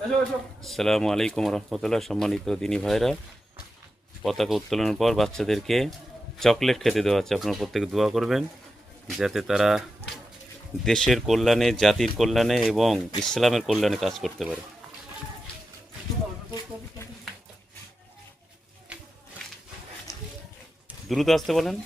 আসসালামু আলাইকুম রহমতুল্লাহ। সম্মানিত দিনী ভাইরা, পতাকা উত্তোলনের পর বাচ্চাদেরকে চকলেট খেতে দেওয়া হচ্ছে। আপনারা প্রত্যেকে দোয়া করবেন যাতে তারা দেশের কল্যাণে, জাতির কল্যাণে এবং ইসলামের কল্যাণে কাজ করতে পারে। দ্রুত আসতে বলেন।